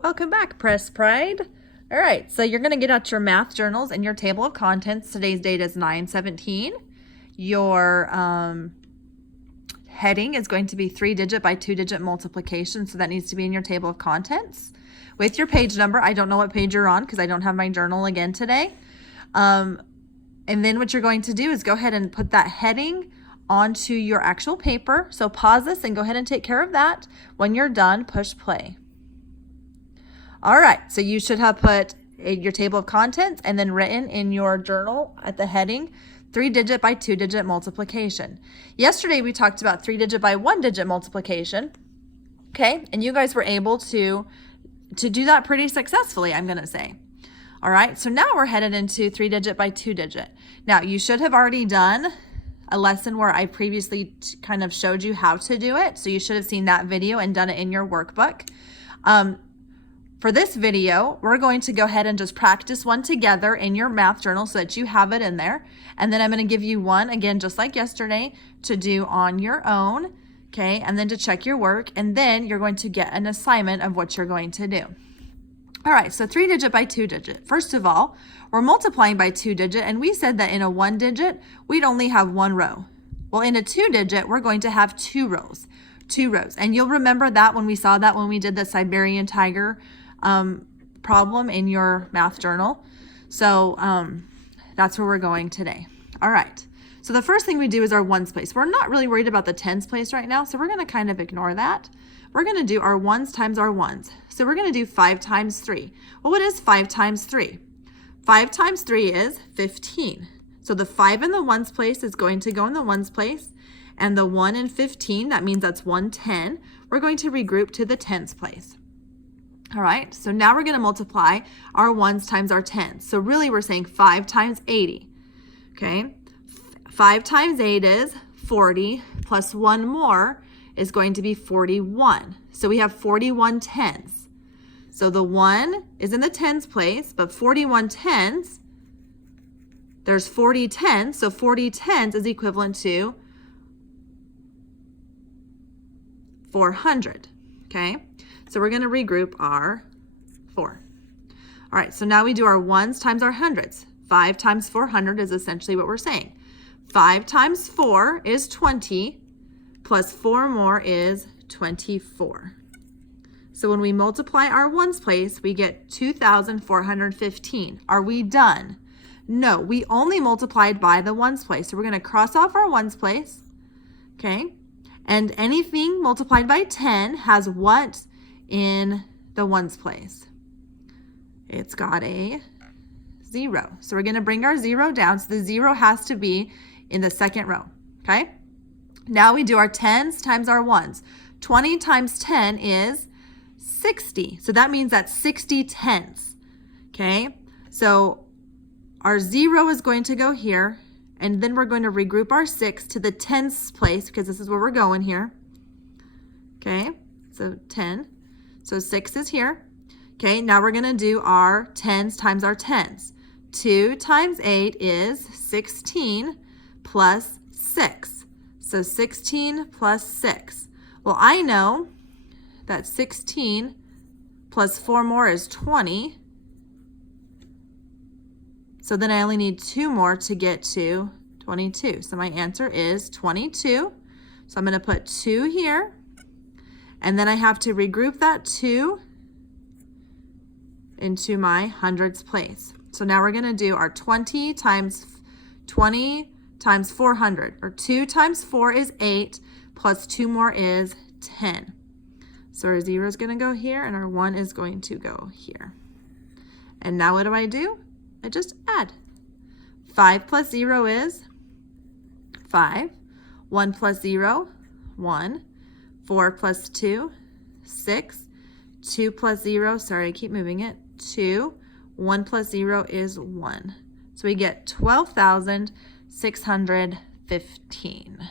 Welcome back, Press Pride. All right, so you're going to get out your math journals and your table of contents. Today's date is 9/17. Your heading is going to be 3-digit by 2-digit multiplication, so that needs to be in your table of contents. With your page number, I don't know what page you're on because I don't have my journal again today. And then what you're going to do is go ahead and put that heading onto your actual paper. So pause this and go ahead and take care of that. When you're done, push play. All right, so you should have put your table of contents and then written in your journal at the heading 3-digit by 2-digit multiplication. Yesterday we talked about 3-digit by 1-digit multiplication. Okay, and you guys were able to do that pretty successfully, I'm going to say. All right, so now we're headed into 3-digit by 2-digit. Now you should have already done a lesson where I previously kind of showed you how to do it. So you should have seen that video and done it in your workbook. For this video, we're going to go ahead and just practice one together in your math journal so that you have it in there. And then I'm going to give you one, again, just like yesterday, to do on your own, okay? And then to check your work. And then you're going to get an assignment of what you're going to do. All right, so 3-digit by 2-digit. First of all, we're multiplying by 2-digit, and we said that in a 1-digit, we'd only have one row. Well, in a 2-digit, we're going to have two rows. And you'll remember that when we saw that when we did the Siberian tiger problem in your math journal. So that's where we're going today. All right. So the first thing we do is our ones place. We're not really worried about the tens place right now, so we're going to kind of ignore that. We're going to do our ones times our ones. So we're going to do 5 times 3. Well, what is 5 times 3? 5 times 3 is 15. So the 5 in the ones place is going to go in the ones place, and the 1 in 15, that means that's 110. We're going to regroup to the tens place. All right, so now we're going to multiply our ones times our tens. So really we're saying 5 times 80, okay? 5 times 8 is 40, plus one more is going to be 41. So we have 41 tens. So the 1 is in the tens place, but 41 tens, there's 40 tens, so 40 tens is equivalent to 400, okay? So we're going to regroup our 4. All right, so now we do our ones times our hundreds. 5 times 400 is essentially what we're saying. 5 times 4 is 20, plus 4 more is 24. So when we multiply our ones place, we get 2,415. Are we done? No, we only multiplied by the ones place. So we're going to cross off our ones place, okay? And anything multiplied by 10 has what in the ones place? It's got a 0. So we're going to bring our 0 down. So the 0 has to be in the second row, okay? Now we do our tens times our ones. 20 times 10 is 60. So that means that's 60 tens, okay? So our 0 is going to go here, and then we're going to regroup our 6 to the tens place because this is where we're going here, okay? So 10. So 6 is here. Okay, now we're going to do our tens times our tens. 2 times 8 is 16 plus 6. So 16 plus 6. Well, I know that 16 plus 4 more is 20. So then I only need 2 more to get to 22. So my answer is 22. So I'm going to put 2 here. And then I have to regroup that 2 into my hundreds place. So now we're going to do our 20 times 400, or 2 times 4 is 8, plus 2 more is 10. So our 0 is going to go here, and our 1 is going to go here. And now what do? I just add. 5 plus 0 is 5. 1 plus 0, 1. 4 plus 2, 6. 2 plus 0, sorry, I keep moving it, 2. 1 plus 0 is 1. So we get 12,615.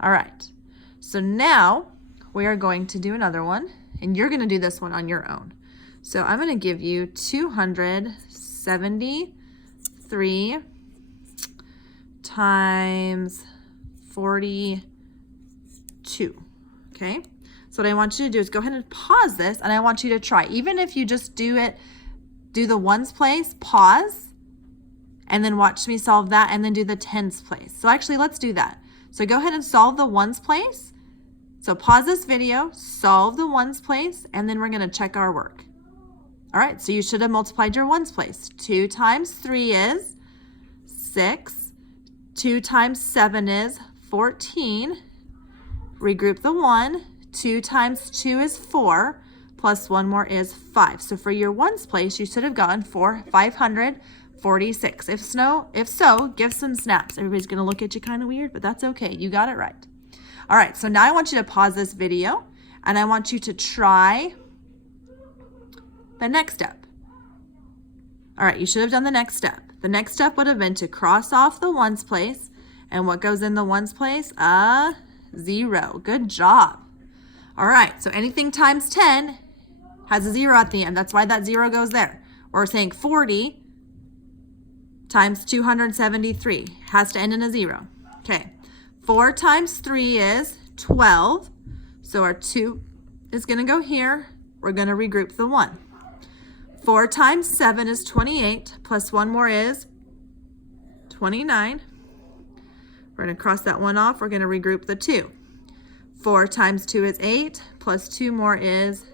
All right, so now we are going to do another one, and you're going to do this one on your own. So I'm going to give you 273 times 42. Okay, so So what I want you to do is go ahead and pause this, and I want you to try. Even if you just do the ones place, pause, and then watch me solve that, and then do the tens place. So actually, let's do that. So go ahead and solve the ones place. So pause this video, solve the ones place, and then we're gonna check our work. All right, so you should have multiplied your ones place. 2 times 3 is 6. 2 times 7 is 14. Regroup the 1. 2 times 2 is 4. Plus 1 more is 5. So for your ones place, you should have gotten 546. If so, give some snaps. Everybody's gonna look at you kind of weird, but that's okay. You got it right. All right, so now I want you to pause this video, and I want you to try the next step. All right, you should have done the next step. The next step would have been to cross off the ones place, and what goes in the ones place? A 0. Good job. All right, so anything times 10 has a 0 at the end. That's why that 0 goes there. We're saying 40 times 273 has to end in a 0. Okay, 4 times 3 is 12. So our 2 is going to go here. We're going to regroup the 1. 4 times 7 is 28. Plus 1 more is 29. We're going to cross that 1 off. We're going to regroup the 2. 4 times 2 is 8. Plus 2 more is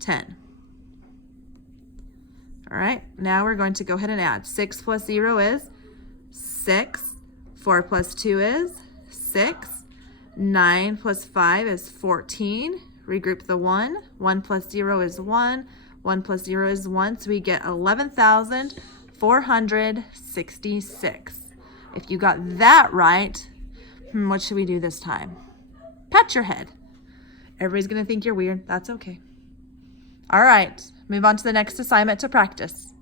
10. All right, now we're going to go ahead and add. 6 plus 0 is 6. 4 plus 2 is 6. 9 plus 5 is 14. Regroup the 1. 1 plus 0 is 1. 1 plus 0 is 1. So we get 11,466. If you got that right, what should we do this time? Pat your head. Everybody's going to think you're weird. That's okay. All right, move on to the next assignment to practice.